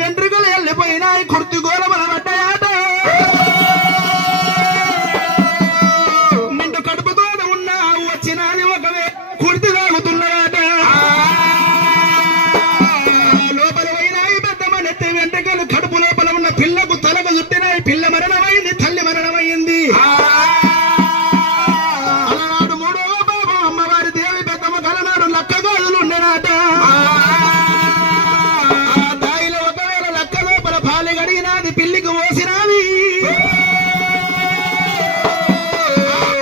వెంట్రుకలు వెళ్ళిపోయినాయి కుర్తి గోలమల పడ్డాయాట నిండు కడుపుతో ఉన్న వచ్చినది ఒకవే కుర్తి తాగుతున్నాడట లోపల పోయినాయి పెద్దమనెత్తి వెంట్రుకలు కడుపు లోపల ఉన్న పిల్లకు తలకు చుట్టినాయి పిల్ల మరణమైంది తల్లి మరణమైంది అలనాడు మూడవ బాబు అమ్మవారి దేవి పెద్దమ్మ కలనాడు లక్క గాజులు ఉండేనాట దాయిలో ఒకవేళ లక్క లోపల పాలు గడిగినది పిల్లికి పోసినది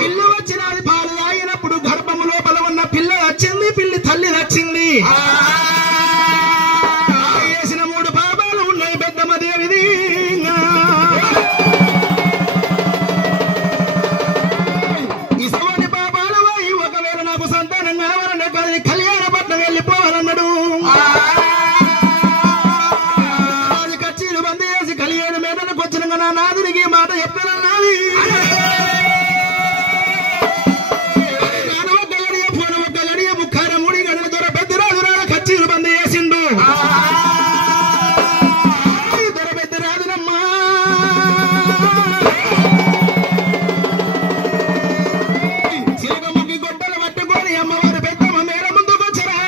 పిల్లి వచ్చినది పాలు తాగినప్పుడు గర్భము లోపల ఉన్న పిల్ల వచ్చింది పిల్లి తల్లి వచ్చింది వేసిన 3 పాపాలు ఉన్నాయి పెద్దమ్మ దేవిది ఇసవని పాపాలు పోయి ఒకవేళ నాకు సంతానం కావాలనే కానీ కళ్యాణపట్నం వెళ్ళిపోవాలన్నాడు కచ్చీలు బందీ చేసి కళ్యాణ మేడలకు వచ్చిన నా నాదునికి మాట చెప్పాలన్నది ఒక్క గడియ ఫోన్ ఒక్క గడియ ముఖాన 3 గంటల దూర పెద్దరాజు కచ్చీలు బందీ చేసిండు దొర పెద్దరాజునమ్మా సిరగముకి గొడ్డలు పట్టుకొని అమ్మవారి పెద్దమ్మ మేడ ముందుకు వచ్చరా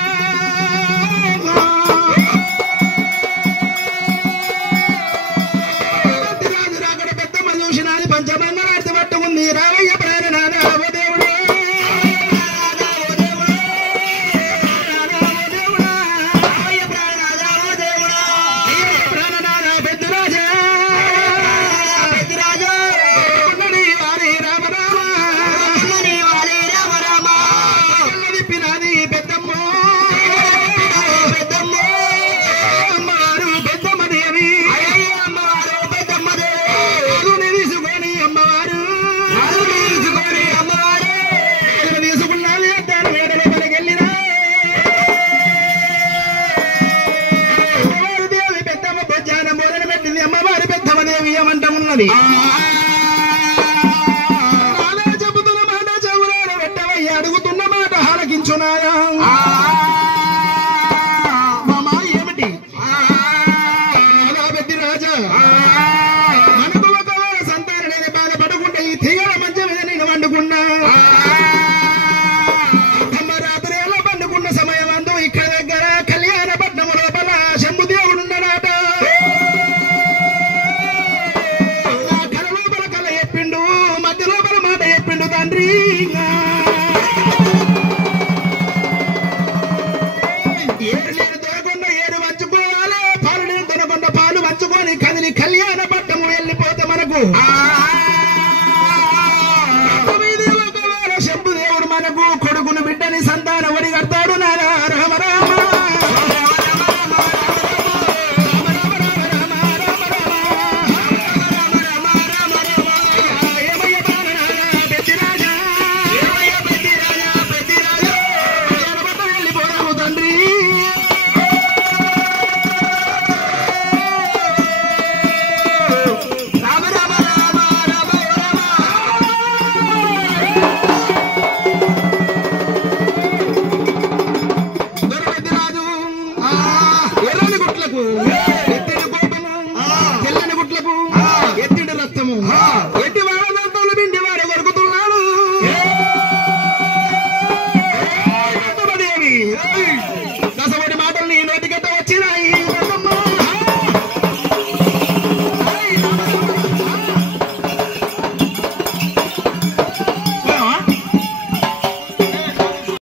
పెద్దరాజు రాకడ పెద్దమ్మ చూసినది పంచమంగళార్తి పట్టుకుంది రావయ్య ప్రాణనాథ ఓ దేవుడు ప్రాణనాథ పెద్దరాజా ఉన్నది వారి రామ రామ విప్పినది పెద్దమ్మ అమ్మవారు పెద్దమ్మ దేవి అదుని తీసుకొని అమ్మవారు అదుని తీసుకున్నది అద్దారు మేడ లోపలికి వెళ్ళినా అమ్మవారి దేవి పెద్దమ్మ భోజన మొదలు పెట్టింది అమ్మవారి పెద్దమ్మ దేవి ఏమంట ఉన్నది నానా చెబుతున్న మాట చెవులార పెట్టవయ్య అడుగుతున్న మాట ఆలకించునాయా మామ ఏమిటి నానా పెద్దిరాజా మనకు ఒకవేళ సంతానం లేని బాధపడకుండా ఈ తీగల మంచం మీద నేను వండుకున్నా అమ్మ రాత్రి ఎలా పండుకున్న సమయం అందు ఇక్కడ దగ్గర కళ్యాణపట్నం లోపల శంభుదేవుడు ఉన్నాడట నా కళ లోపల కళ చెప్పిండు మధ్య లోపల మాట చెప్పిండు తండ్రి ఏడు నేను దొరకుండా ఏడు వంచుకోవాలి పాలు నేను దొరకుండా పాలు వంచుకొని కదిలి కళ్యాణపట్నము వెళ్ళిపోతే మనకు ఇది ఒకవేళ శంభుదేవుడు మనకు కొడుకును బిడ్డని సంతానం ఒడి కడతాడు నారా రామ రామ ఏమయ్య ప్రాణనాథ పెద్దిరాజా కళ్యాణపట్నం వెళ్ళిపోదాము తండ్రి రామ రామ రామ రామ దొర పెద్దిరాజు ఎర్రని గుట్లకు